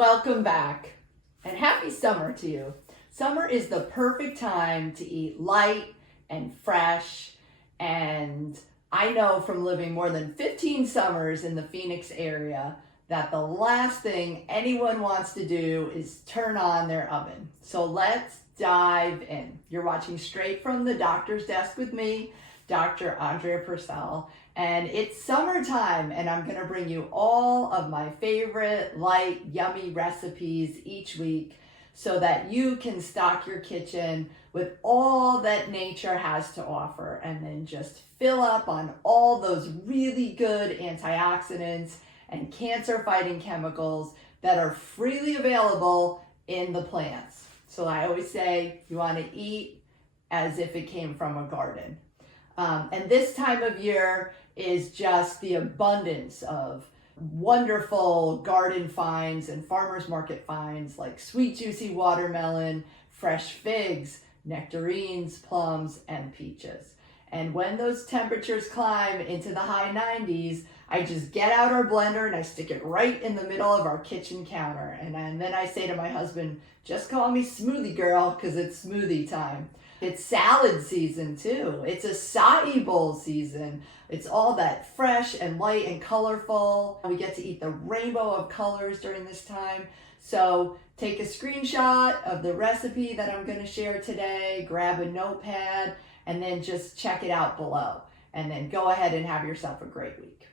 Welcome back and happy summer to you. Summer is the perfect time to eat light and fresh, and I know from living more than 15 summers in the Phoenix area that the last thing anyone wants to do is turn on their oven. So let's dive in. You're watching straight from the doctor's desk with me, Dr. Andrea Purcell, and it's summertime, and I'm gonna bring you all of my favorite light, yummy recipes each week so that you can stock your kitchen with all that nature has to offer, and then just fill up on all those really good antioxidants and cancer-fighting chemicals that are freely available in the plants. So I always say you want to eat as if it came from a garden. And this time of year is just the abundance of wonderful garden finds and farmers market finds like sweet juicy watermelon, fresh figs, nectarines, plums, and peaches. And when those temperatures climb into the high 90s, I just get out our blender and I stick it right in the middle of our kitchen counter. And then I say to my husband, just call me Smoothie Girl because it's smoothie time. It's salad season too. It's acai bowl season. It's all that fresh and light and colorful. We get to eat the rainbow of colors during this time. So take a screenshot of the recipe that I'm going to share today, grab a notepad, and then just check it out below. And then go ahead and have yourself a great week.